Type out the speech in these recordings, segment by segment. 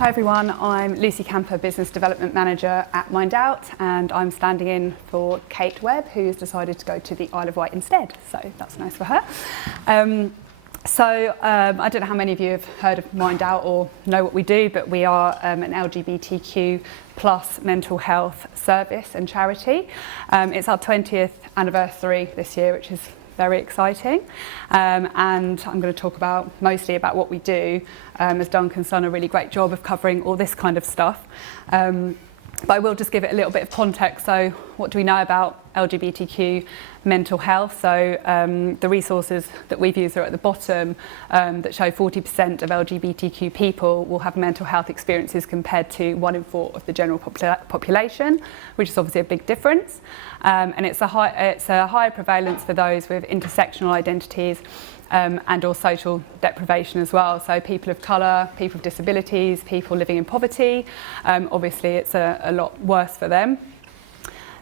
Hi everyone, I'm Lucy Kamper, Business Development Manager at MindOut, and I'm standing in for Kate Webb, who's decided to go to the Isle of Wight instead, so that's nice for her. I don't know how many of you have heard of MindOut or know what we do, but we are an LGBTQ plus mental health service and charity. It's our 20th anniversary this year, which is very exciting, and I'm going to talk mostly about what we do, as Duncan's done a really great job of covering all this kind of stuff. But I will just give it a little bit of context. So what do we know about LGBTQ mental health? So the resources that we've used are at the bottom that show 40% of LGBTQ people will have mental health experiences compared to 1 in 4 of the general population, which is obviously a big difference. And it's a higher prevalence for those with intersectional identities and or social deprivation as well. So people of colour, people with disabilities, people living in poverty, obviously it's a lot worse for them.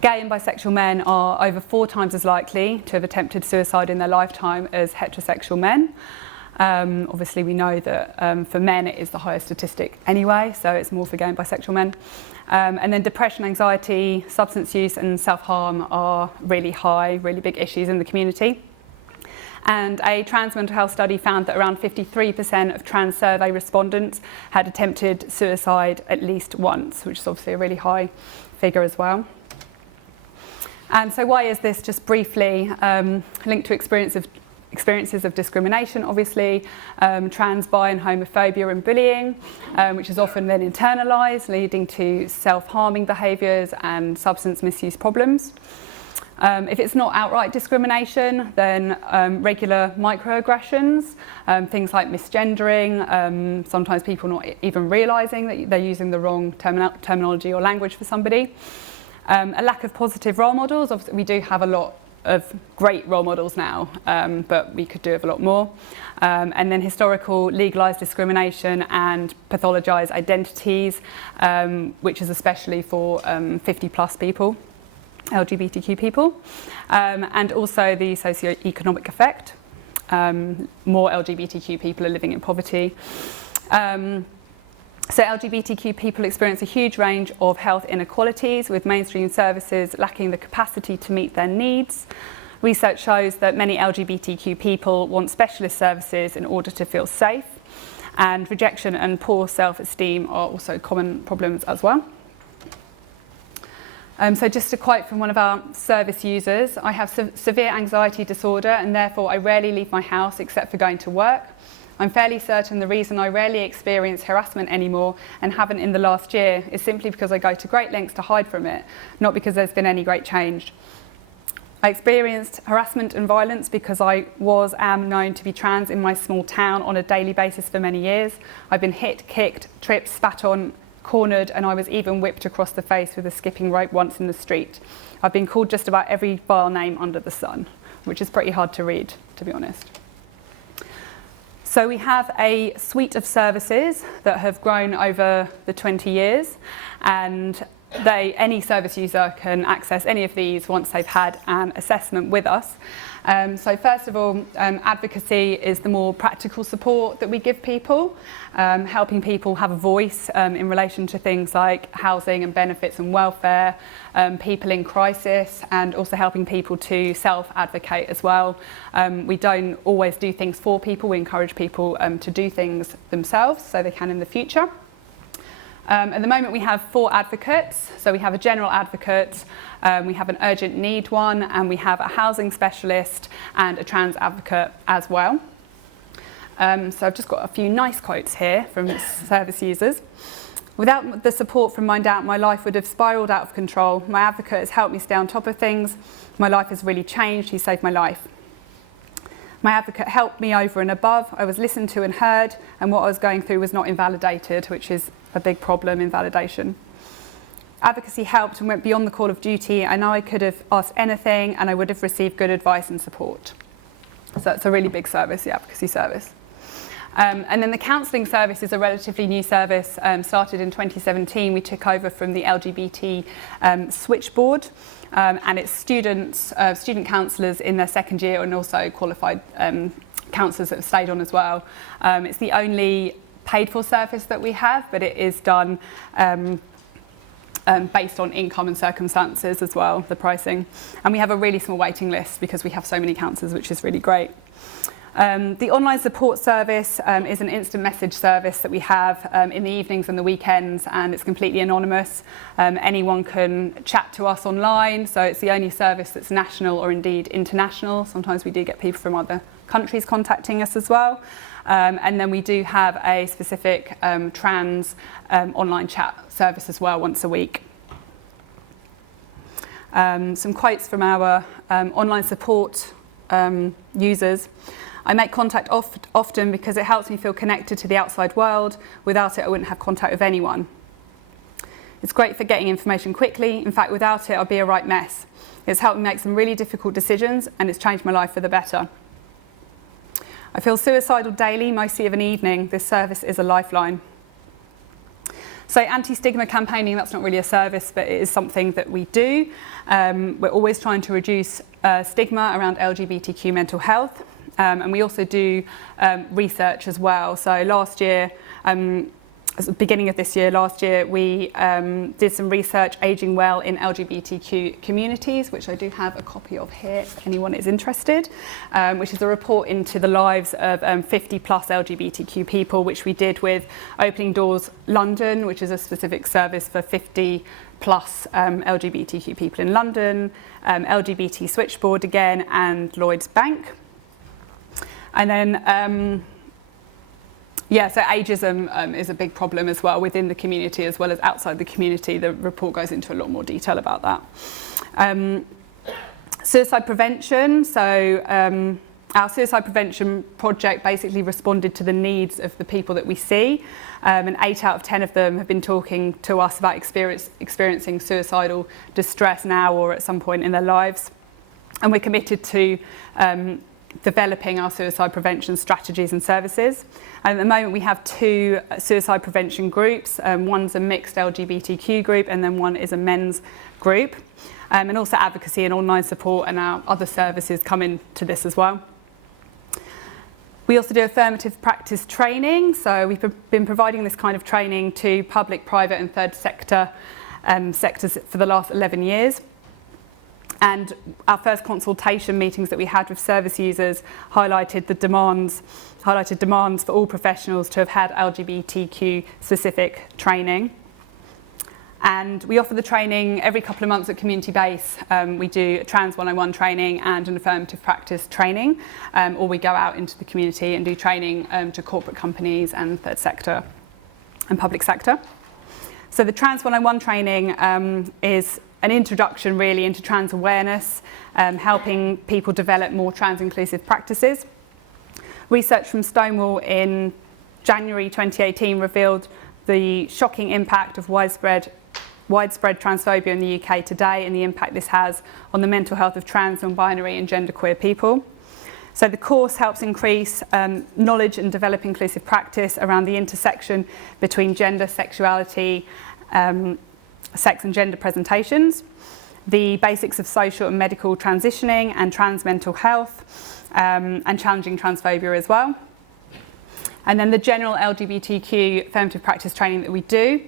Gay and bisexual men are over 4 times as likely to have attempted suicide in their lifetime as heterosexual men. Obviously we know that for men it is the highest statistic anyway, so it's more for gay and bisexual men. And then depression, anxiety, substance use and self-harm are really high, really big issues in the community. And a trans mental health study found that around 53% of trans survey respondents had attempted suicide at least once, which is obviously a really high figure as well. And so why is this? Just briefly linked to experiences of discrimination, obviously, trans, bi and homophobia and bullying, which is often then internalised, leading to self-harming behaviours and substance misuse problems. If it's not outright discrimination, then regular microaggressions, things like misgendering, sometimes people not even realising that they're using the wrong terminology or language for somebody. A lack of positive role models. Obviously, we do have a lot of great role models now, but we could do with a lot more. And then historical legalised discrimination and pathologised identities, which is especially for 50 plus people. LGBTQ people, and also the socio-economic effect. More LGBTQ people are living in poverty. So LGBTQ people experience a huge range of health inequalities, with mainstream services lacking the capacity to meet their needs. Research shows that many LGBTQ people want specialist services in order to feel safe, and rejection and poor self-esteem are also common problems as well. So just a quote from one of our service users: "I have severe anxiety disorder and therefore I rarely leave my house except for going to work. I'm fairly certain the reason I rarely experience harassment anymore and haven't in the last year is simply because I go to great lengths to hide from it, not because there's been any great change. I experienced harassment and violence because I am known to be trans in my small town on a daily basis for many years. I've been hit, kicked, tripped, spat on, cornered, and I was even whipped across the face with a skipping rope once in the street. I've been called just about every vile name under the sun," which is pretty hard to read, to be honest. So we have a suite of services that have grown over the 20 years, and any service user can access any of these once they've had an assessment with us. So first of all, advocacy is the more practical support that we give people, helping people have a voice in relation to things like housing and benefits and welfare, people in crisis, and also helping people to self-advocate as well. We don't always do things for people, we encourage people to do things themselves so they can in the future. At the moment we have 4 advocates. So we have a general advocate, we have an urgent need one, and we have a housing specialist and a trans advocate as well. So I've just got a few nice quotes here from service users. "Without the support from MindOut, my life would have spiralled out of control. My advocate has helped me stay on top of things. My life has really changed. He saved my life. My advocate helped me over and above. I was listened to and heard, and what I was going through was not invalidated," which is a big problem, invalidation. "Advocacy helped and went beyond the call of duty. I know I could have asked anything and I would have received good advice and support." So it's a really big service, the advocacy service. And then the counselling service is a relatively new service, started in 2017. We took over from the LGBT switchboard, and it's student counsellors in their second year and also qualified counsellors that have stayed on as well. It's the only paid for service that we have, but it is done based on income and circumstances as well, the pricing. And we have a really small waiting list because we have so many counsellors, which is really great. The online support service is an instant message service that we have in the evenings and the weekends, and it's completely anonymous. Anyone can chat to us online, so it's the only service that's national or indeed international. Sometimes we do get people from other countries contacting us as well. And then we do have a specific trans online chat service as well once a week. Some quotes from our online support users. I make contact often because it helps me feel connected to the outside world. Without it, I wouldn't have contact with anyone. It's great for getting information quickly. In fact, without it, I'd be a right mess. It's helped me make some really difficult decisions, and it's changed my life for the better. I feel suicidal daily, mostly of an evening. This service is a lifeline. So anti-stigma campaigning, that's not really a service, but it is something that we do. We're always trying to reduce stigma around LGBTQ mental health. And we also do research as well. So last year, at the beginning of this year, last year, we did some research, Aging Well in LGBTQ communities, which I do have a copy of here if anyone is interested, which is a report into the lives of 50 plus LGBTQ people, which we did with Opening Doors London, which is a specific service for 50 plus LGBTQ people in London, LGBT Switchboard again, and Lloyds Bank. And then so ageism is a big problem as well within the community as well as outside the community. The report goes into a lot more detail about that. Suicide prevention. So our suicide prevention project basically responded to the needs of the people that we see. And 8 out of 10 of them have been talking to us about experiencing suicidal distress now or at some point in their lives. And we're committed to developing our suicide prevention strategies and services. And at the moment we have 2 suicide prevention groups. One's a mixed LGBTQ group and then one is a men's group. And also advocacy and online support and our other services come into this as well. We also do affirmative practice training. So we've been providing this kind of training to public, private and third sector sectors for the last 11 years. And our first consultation meetings that we had with service users highlighted demands for all professionals to have had LGBTQ specific training. And we offer the training every couple of months at community base. We do a Trans 101 training and an affirmative practice training, or we go out into the community and do training to corporate companies and third sector and public sector. So the Trans 101 training is an introduction really into trans awareness, helping people develop more trans inclusive practices. Research from Stonewall in January 2018 revealed the shocking impact of widespread transphobia in the UK today and the impact this has on the mental health of trans, non-binary and genderqueer people. So the course helps increase knowledge and develop inclusive practice around the intersection between gender, sexuality, sex and gender presentations, the basics of social and medical transitioning and trans mental health, and challenging transphobia as well. And then the general LGBTQ affirmative practice training that we do.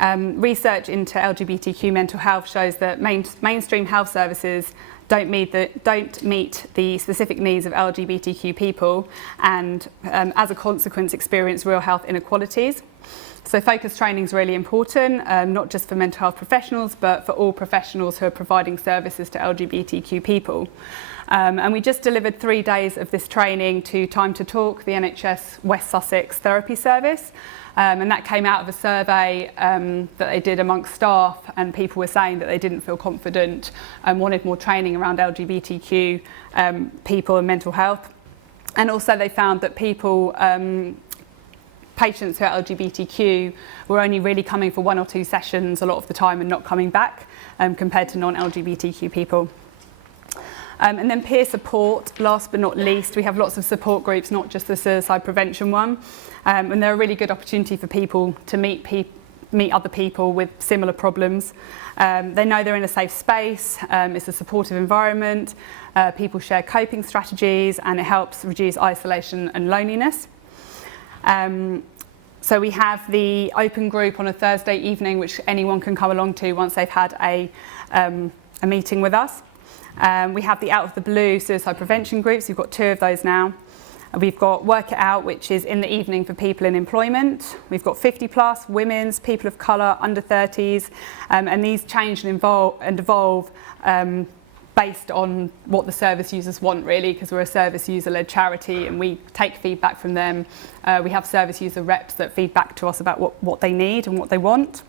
Research into LGBTQ mental health shows that mainstream health services don't meet the specific needs of LGBTQ people and as a consequence experience real health inequalities. So focus training is really important, not just for mental health professionals, but for all professionals who are providing services to LGBTQ people. And we just delivered 3 days of this training to Time to Talk, the NHS West Sussex therapy service. And that came out of a survey that they did amongst staff, and people were saying that they didn't feel confident and wanted more training around LGBTQ people and mental health. And also they found that patients who are LGBTQ were only really coming for 1 or 2 sessions a lot of the time and not coming back compared to non-LGBTQ people. And then peer support, last but not least, we have lots of support groups, not just the suicide prevention one. And they're a really good opportunity for people to meet other people with similar problems. They know they're in a safe space, it's a supportive environment, people share coping strategies and it helps reduce isolation and loneliness. So we have the open group on a Thursday evening, which anyone can come along to once they've had a meeting with us. We have the Out of the Blue suicide prevention groups. We've got 2 of those now. We've got Work It Out, which is in the evening for people in employment. We've got 50 plus, women's, people of colour, under 30s, and these change and evolve based on what the service users want, really, because we're a service user-led charity and we take feedback from them. We have service user reps that feed back to us about what they need and what they want.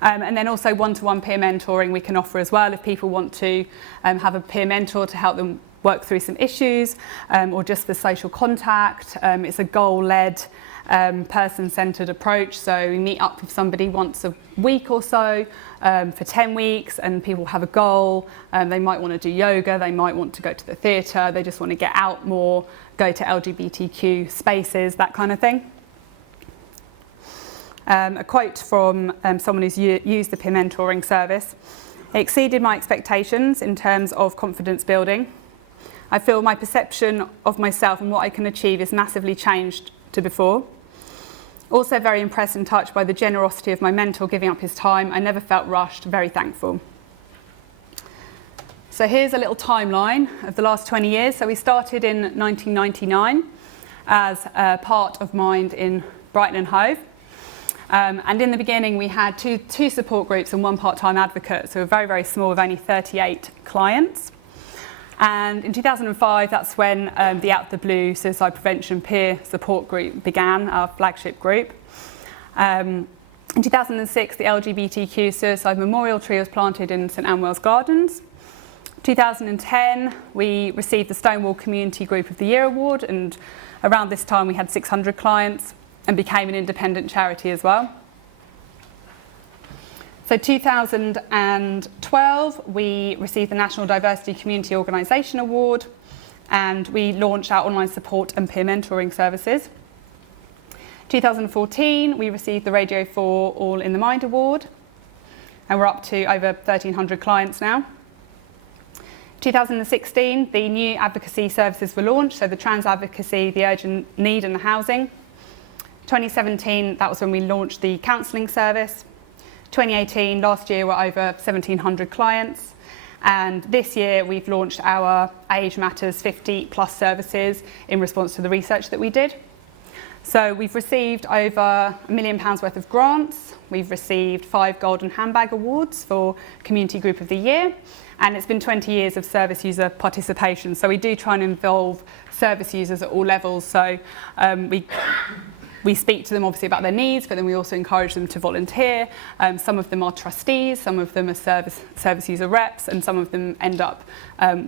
And then also one-to-one peer mentoring we can offer as well if people want to have a peer mentor to help them work through some issues, or just for social contact. It's a goal-led, person-centred approach, so we meet up with somebody once a week or so for 10 weeks, and people have a goal. They might want to do yoga, they might want to go to the theatre, they just want to get out more, go to LGBTQ spaces, that kind of thing. A quote from someone who's used the peer mentoring service. It exceeded my expectations in terms of confidence building. I feel my perception of myself and what I can achieve is massively changed to before. Also very impressed and touched by the generosity of my mentor giving up his time. I never felt rushed, very thankful. So here's a little timeline of the last 20 years. So we started in 1999 as a part of Mind in Brighton and Hove. And in the beginning, we had two support groups and 1 part-time advocate, so we're very, very small with only 38 clients. And in 2005, that's when the Out of the Blue Suicide Prevention Peer Support Group began, our flagship group. In 2006, the LGBTQ Suicide Memorial Tree was planted in St Anwell's Gardens. 2010, we received the Stonewall Community Group of the Year Award, and around this time we had 600 clients and became an independent charity as well. So 2012, we received the National Diversity Community Organisation Award, and we launched our online support and peer mentoring services. 2014, we received the Radio 4 All in the Mind Award, and we're up to over 1,300 clients now. 2016, the new advocacy services were launched, so the trans advocacy, the urgent need and the housing. 2017, that was when we launched the counselling service. 2018, last year, we're over 1,700 clients. And this year, we've launched our Age Matters 50 plus services in response to the research that we did. So we've received over £1 million worth of grants. We've received 5 Golden Handbag Awards for Community Group of the Year. And it's been 20 years of service user participation. So we do try and involve service users at all levels. So we speak to them obviously about their needs, but then we also encourage them to volunteer. Some of them are trustees, some of them are service user reps, and some of them end up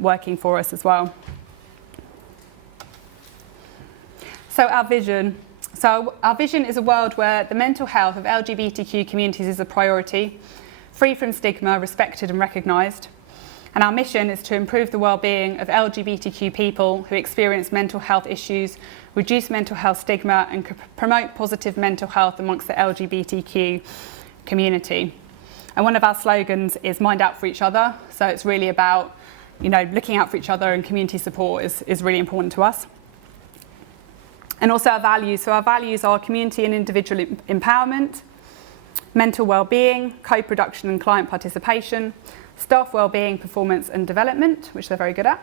working for us as well. So our vision is a world where the mental health of LGBTQ communities is a priority, free from stigma, respected and recognised. And our mission is to improve the well-being of LGBTQ people who experience mental health issues, reduce mental health stigma and promote positive mental health amongst the LGBTQ community. And one of our slogans is Mind Out for each other. So it's really about, looking out for each other, and community support is really important to us. And also our values. So our values are community and individual empowerment, mental well-being, co-production and client participation, staff well-being, performance and development, which they're very good at,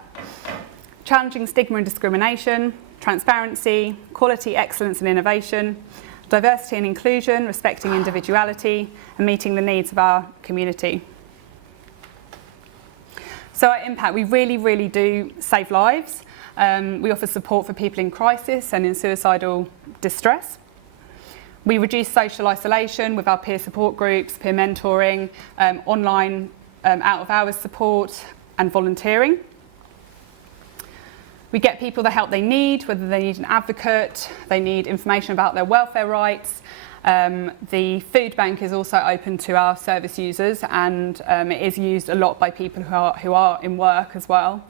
challenging stigma and discrimination, transparency, quality, excellence and innovation, diversity and inclusion, respecting individuality, and meeting the needs of our community. So at Impact, we really, really do save lives. We offer support for people in crisis and in suicidal distress. We reduce social isolation with our peer support groups, peer mentoring, online out-of-hours support and volunteering. We get people the help they need, whether they need an advocate, they need information about their welfare rights. The food bank is also open to our service users, and it is used a lot by people who are in work as well.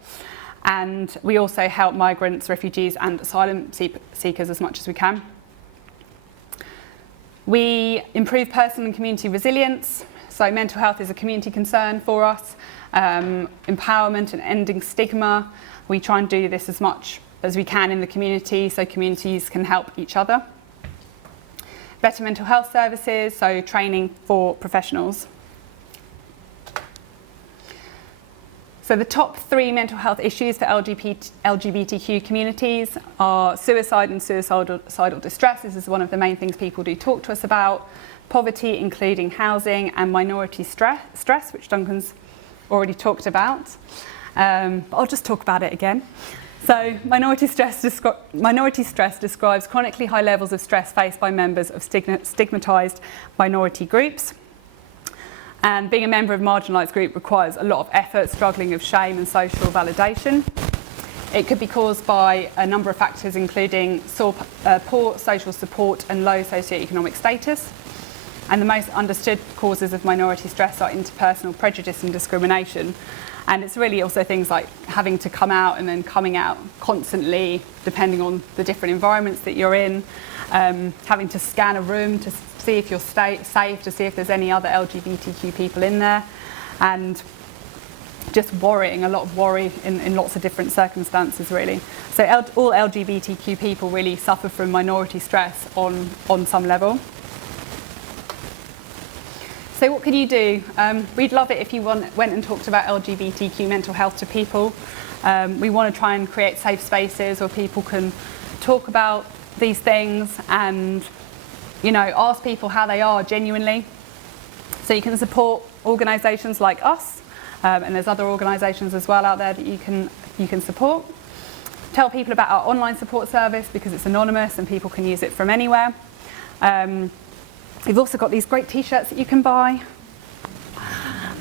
And we also help migrants, refugees and asylum seekers as much as we can. We improve personal and community resilience. So mental health is a community concern for us. Empowerment and ending stigma. We try and do this as much as we can in the community so communities can help each other. better mental health services, so training for professionals. So the top 3 mental health issues for LGBTQ communities are suicide and suicidal distress. This is one of the main things people do talk to us about. Poverty, including housing, and minority stress, which Duncan's already talked about. But I'll just talk about it again. So minority stress describes chronically high levels of stress faced by members of stigmatised minority groups. And being a member of a marginalised group requires a lot of effort, struggling with shame and social validation. It could be caused by a number of factors, including poor social support and low socioeconomic status. And the most understood causes of minority stress are interpersonal prejudice and discrimination. And it's really also things like having to come out and then coming out constantly, depending on the different environments that you're in, having to scan a room to see if you're safe, to see if there's any other LGBTQ people in there, and just worrying, a lot of worry in lots of different circumstances, really. So all LGBTQ people really suffer from minority stress on some level. So what can you do? We'd love it if you went and talked about LGBTQ mental health to people. We want to try and create safe spaces where people can talk about these things and, you know, ask people how they are genuinely. So you can support organisations like us, and there's other organisations as well out there that you can support. Tell people about our online support service because it's anonymous and people can use it from anywhere. We've also got these great t-shirts that you can buy.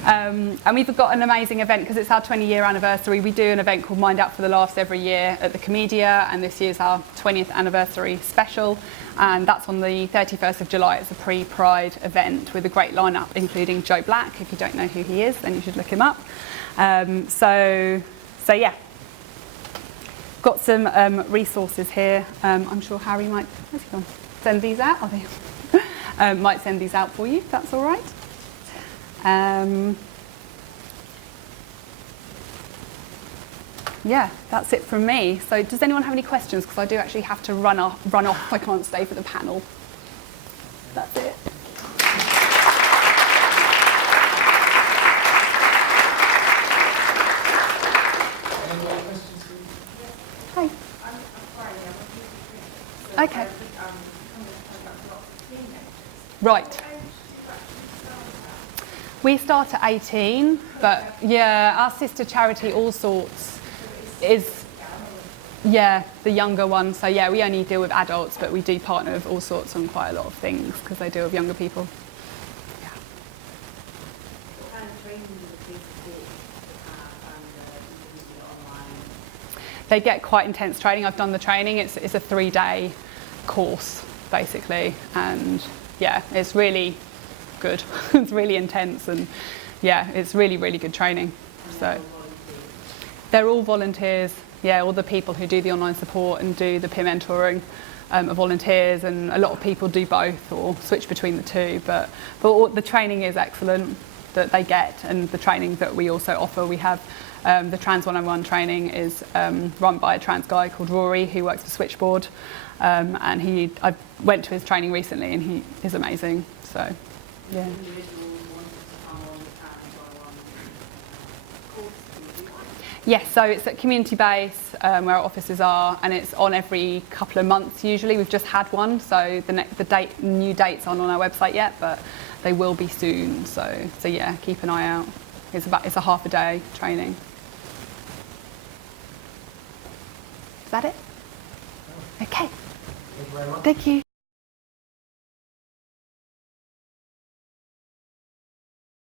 And we've got an amazing event because it's our 20-year anniversary. We do an event called MindOut for the Laughs every year at the Comedia, and this year's our 20th anniversary special. And that's on the 31st of July. It's a pre-Pride event with a great lineup, including Joe Black. If you don't know who he is, then you should look him up. So yeah. Got some resources here. I'm sure Harry might, where's he gone? Send these out. Might send these out for you, if that's all right. Yeah, that's it from me. So does anyone have any questions? Because I do actually have to run off. I can't stay for the panel. That's it. Any more questions? Hi. I'm Friday. Okay. Right. We start at 18, but yeah, our sister charity All Sorts is, yeah, the younger one. So yeah, we only deal with adults, but we do partner with All Sorts on quite a lot of things because they deal with younger people. Yeah. What kind of training do the people get online? They get quite intense training. I've done the training. It's a 3-day course basically, and yeah, it's really good. It's really intense, and yeah, it's really, really good training. So they're all volunteers. Yeah, all the people who do the online support and do the peer mentoring are volunteers, and a lot of people do both or switch between the two. But the training is excellent that they get, and the training that we also offer. We have the Trans 101 training is run by a trans guy called Rory who works for Switchboard, and I went to his training recently, and he is amazing. So. Yeah. Yes, so it's at Community Base where our offices are, and it's on every couple of months usually. We've just had one, so the new dates aren't on our website yet, but they will be soon. So yeah, keep an eye out. It's a half a day training. Is that it? Okay. Thank you very much. Thank you.